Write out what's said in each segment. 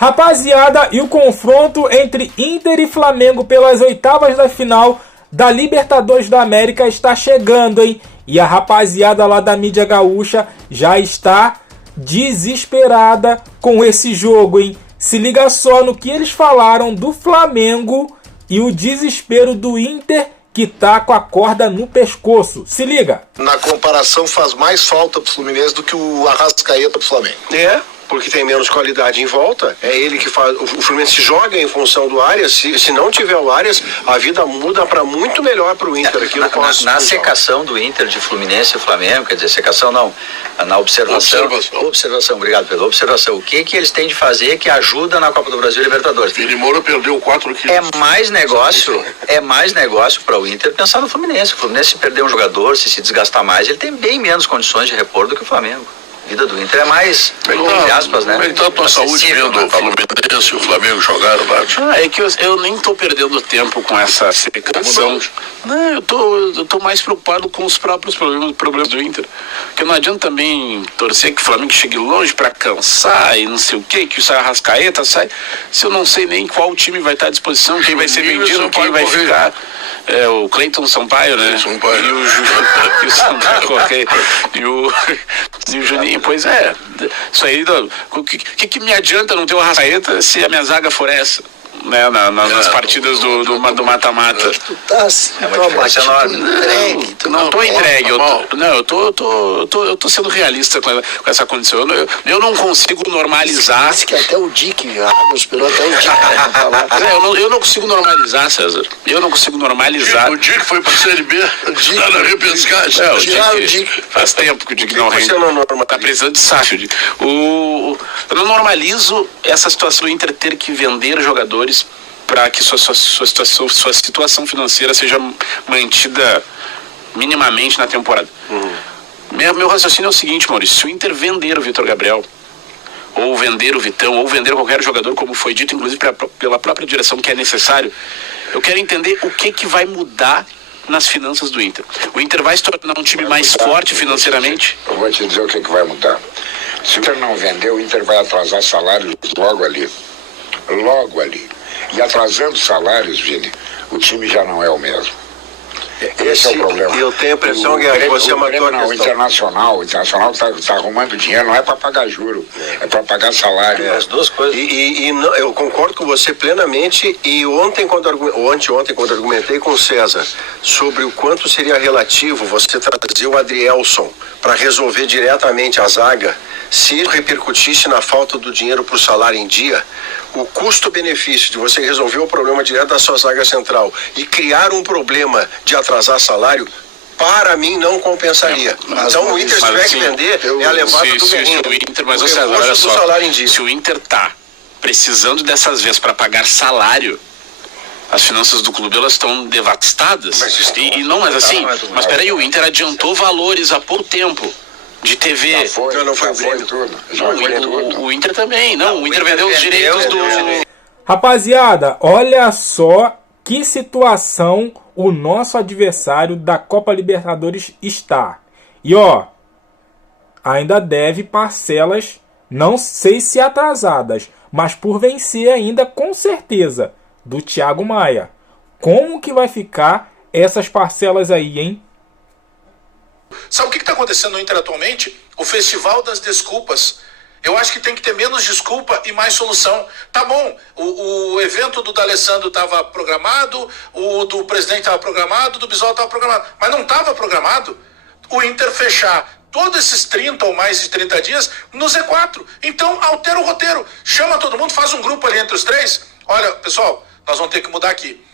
Rapaziada, e o confronto entre Inter e Flamengo pelas oitavas da final da Libertadores da América está chegando, hein? E a rapaziada lá da mídia gaúcha já está desesperada com esse jogo, hein? Se liga só no que eles falaram do Flamengo e o desespero do Inter, que tá com a corda no pescoço. Se liga. Na comparação, faz mais falta pro Fluminense do que o Arrascaeta pro Flamengo. Porque tem menos qualidade em volta. É ele que faz. O Fluminense joga em função do Arias. Se não tiver o Arias, a vida muda para muito melhor para o Inter aqui no próximo. Na secação do Inter de Fluminense e Flamengo, quer dizer, secação não, na observação. Observação, obrigado, Pedro. Observação. O que eles têm de fazer que ajuda na Copa do Brasil e Libertadores? Vini Moura perdeu 4 quilos. É mais negócio para o Inter pensar no Fluminense. O Fluminense, se perder um jogador, se desgastar mais, ele tem bem menos condições de repor do que o Flamengo. A vida do Inter é mais, entre aspas, né? Como é que tá a tua saúde vendo o Fluminense e o Flamengo jogaram, Bart? É que eu nem tô perdendo tempo com essa secação. Não, eu tô mais preocupado com os próprios problemas do Inter. Porque não adianta também torcer que o Flamengo chegue longe pra cansar e não sei o quê, que o Arrascaeta sai, se eu não sei nem qual time vai estar à disposição, quem vai ser vendido, quem vai ficar. É o Cleiton Sampaio, né? Sampaio. E o Sampaio Correia. E o Juninho, pois é. Isso aí, o que me adianta não ter o Arrascaeta se a minha zaga for essa? Né, nas partidas do mata-mata. Tu tá não tô entregue. Eu tô sendo realista com essa condição. Eu não consigo normalizar. Parece que até o Dick esperou até o Dick falar. Eu não consigo normalizar, César. Eu não consigo normalizar. O Dick foi pra Série B, tá na repescagem. O Dick faz tempo que o Dick não rende. Tá precisando de SAF. Eu não normalizo essa situação do Inter ter que vender jogadores para que sua situação financeira seja mantida minimamente na temporada. Meu raciocínio é o seguinte, Maurício: se o Inter vender o Vitor Gabriel, ou vender o Vitão, ou vender qualquer jogador, como foi dito inclusive pela própria direção que é necessário, eu quero entender o que vai mudar nas finanças do Inter. O Inter vai se tornar um time mais forte financeiramente? Eu vou te dizer o que vai mudar. Se o Inter não vender, o Inter vai atrasar salários logo ali. E atrasando salários, Vini, o time já não é o mesmo. Esse é o problema. Eu tenho a impressão que você matou a questão. O Internacional tá arrumando dinheiro, não é para pagar juro, é para pagar salário. As duas coisas. Eu concordo com você plenamente. E anteontem, quando argumentei com o César sobre o quanto seria relativo você trazer o Adrielson para resolver diretamente a zaga, se repercutisse na falta do dinheiro para o salário em dia, o custo-benefício de você resolver o problema direto da sua zaga central e criar um problema de atrasar salário, para mim não compensaria. Então o Inter, se tiver que vender, é a levada do Guerrinho. Mas olha só, se o Inter tá precisando dessas vezes para pagar salário, as finanças do clube elas estão devastadas. Mas peraí, o Inter adiantou valores há pouco tempo. De TV. Não foi tudo. O Inter também. O Inter vendeu os direitos do... Rapaziada, olha só que situação o nosso adversário da Copa Libertadores está. E ainda deve parcelas, não sei se atrasadas, mas por vencer ainda com certeza, do Thiago Maia. Como que vai ficar essas parcelas aí, hein? Sabe o que está acontecendo no Inter atualmente? O festival das desculpas. Eu acho que tem que ter menos desculpa e mais solução. Tá bom, o evento do D'Alessandro estava programado, o do presidente estava programado, o do Bisol estava programado. Mas não estava programado o Inter fechar todos esses 30 ou mais de 30 dias no Z4. Então altera o roteiro, chama todo mundo, faz um grupo ali entre os três. Olha, pessoal, nós vamos ter que mudar aqui.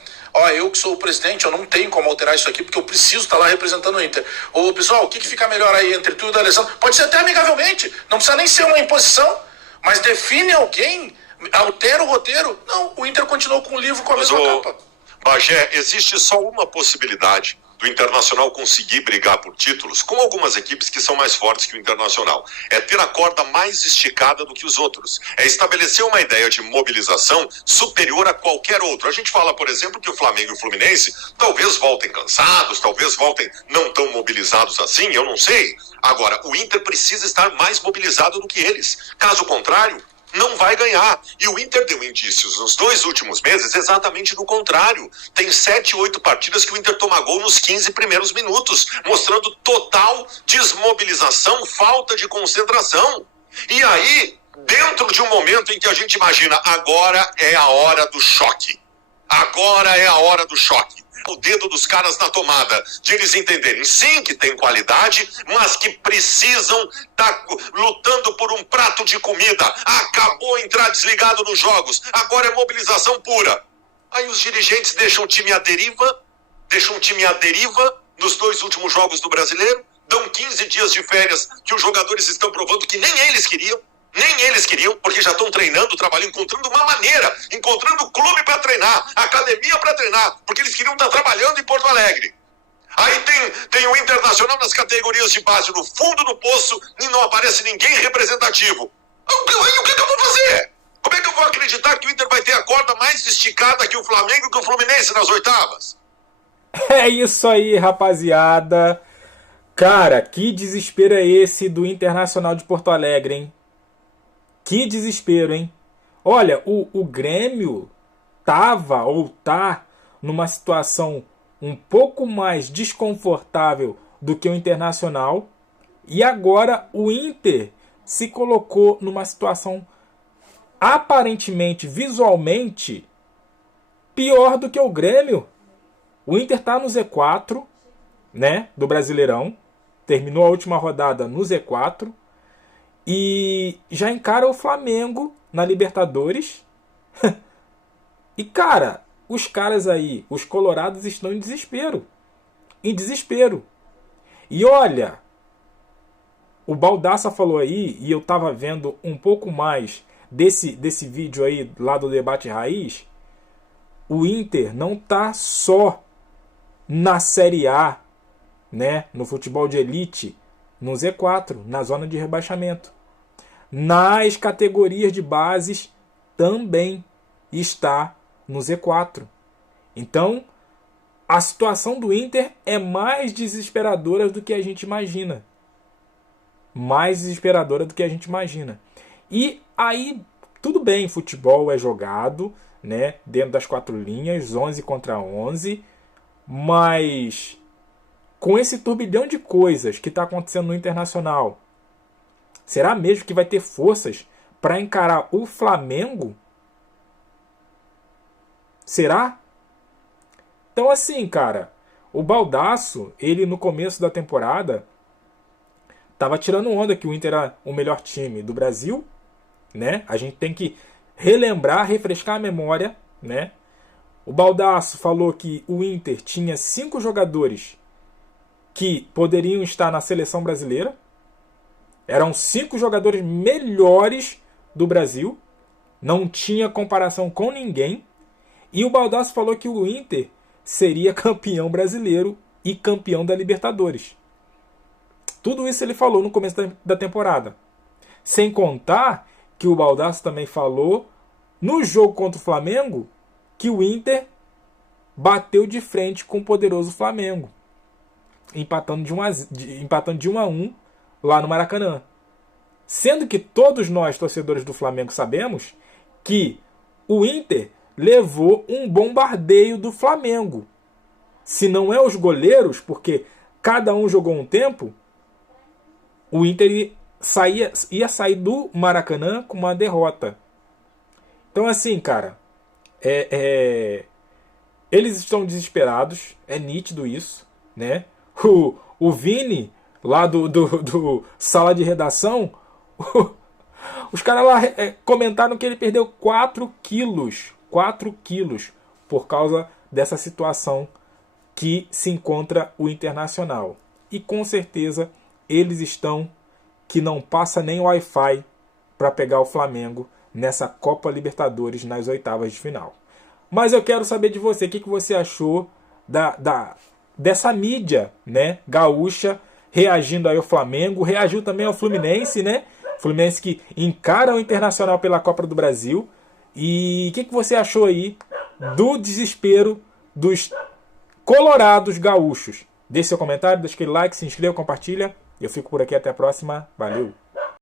Eu que sou o presidente, eu não tenho como alterar isso aqui, porque eu preciso estar lá representando o Inter. Ô, pessoal, o que fica melhor aí entre tu e o D'Alessandro? Pode ser até amigavelmente, não precisa nem ser uma imposição, mas define alguém, altera o roteiro. Não, o Inter continuou com o livro com a mesma capa. Bagé, existe só uma possibilidade do Internacional conseguir brigar por títulos com algumas equipes que são mais fortes que o Internacional. É ter a corda mais esticada do que os outros. É estabelecer uma ideia de mobilização superior a qualquer outro. A gente fala, por exemplo, que o Flamengo e o Fluminense talvez voltem cansados, talvez voltem não tão mobilizados assim, eu não sei. Agora, o Inter precisa estar mais mobilizado do que eles. Caso contrário, Não vai ganhar. E o Inter deu indícios nos 2 últimos meses exatamente do contrário. Tem 7, 8 partidas que o Inter toma gol nos 15 primeiros minutos, mostrando total desmobilização, falta de concentração. E aí, dentro de um momento em que a gente imagina, agora é a hora do choque. Agora é a hora do choque. O dedo dos caras na tomada, de eles entenderem, sim, que tem qualidade, mas que precisam estar lutando por um prato de comida. Acabou entrar desligado nos jogos, agora é mobilização pura. Aí os dirigentes deixam o time à deriva, nos 2 últimos jogos do Brasileiro, dão 15 dias de férias que os jogadores estão provando que nem eles queriam, porque já estão treinando, trabalhando, encontrando uma maneira, encontrando clube para treinar, academia para treinar, porque eles queriam estar trabalhando em Porto Alegre. Aí tem o Internacional nas categorias de base, no fundo do poço, e não aparece ninguém representativo. Aí o que eu vou fazer? Como é que eu vou acreditar que o Inter vai ter a corda mais esticada que o Flamengo e que o Fluminense nas oitavas? É isso aí, rapaziada. Cara, que desespero é esse do Internacional de Porto Alegre, hein? Que desespero, hein? Olha, o Grêmio tava ou tá numa situação um pouco mais desconfortável do que o Internacional. E agora o Inter se colocou numa situação aparentemente, visualmente, pior do que o Grêmio. O Inter tá no Z4, né, do Brasileirão. Terminou a última rodada no Z4. E já encara o Flamengo na Libertadores. E, cara, os caras aí, os colorados, estão em desespero. E olha, o Baldaça falou aí, e eu tava vendo um pouco mais desse vídeo aí lá do Debate Raiz. O Inter não tá só na Série A, né, no futebol de elite, no Z4, na zona de rebaixamento. Nas categorias de bases também está no Z4. Então, a situação do Inter é mais desesperadora do que a gente imagina. E aí, tudo bem, futebol é jogado, né, dentro das 4 linhas, 11 contra 11, mas com esse turbilhão de coisas que está acontecendo no Internacional, será mesmo que vai ter forças para encarar o Flamengo? Será? Então assim, cara, o Baldasso, ele no começo da temporada tava tirando onda que o Inter era o melhor time do Brasil, né? A gente tem que relembrar, refrescar a memória, né? O Baldasso falou que o Inter tinha 5 jogadores que poderiam estar na seleção brasileira. Eram 5 jogadores melhores do Brasil. Não tinha comparação com ninguém. E o Baldasso falou que o Inter seria campeão brasileiro e campeão da Libertadores. Tudo isso ele falou no começo da temporada. Sem contar que o Baldasso também falou no jogo contra o Flamengo que o Inter bateu de frente com o poderoso Flamengo, empatando de 1-1 lá no Maracanã. Sendo que todos nós, torcedores do Flamengo, sabemos que o Inter levou um bombardeio do Flamengo. Se não é os goleiros, porque cada um jogou um tempo, o Inter ia sair do Maracanã com uma derrota. Então assim, cara, eles estão desesperados, é nítido isso, né? O Vini, lá do Sala de Redação, os caras lá comentaram que ele perdeu 4 quilos por causa dessa situação que se encontra o Internacional. E com certeza eles estão que não passa nem Wi-Fi para pegar o Flamengo nessa Copa Libertadores nas oitavas de final. Mas eu quero saber de você, o que você achou dessa mídia, né, gaúcha reagindo aí ao Flamengo, reagiu também ao Fluminense, né? Fluminense que encara o Internacional pela Copa do Brasil. E o que você achou aí do desespero dos colorados gaúchos? Deixe seu comentário, deixe aquele like, se inscreva, compartilha. Eu fico por aqui, até a próxima. Valeu!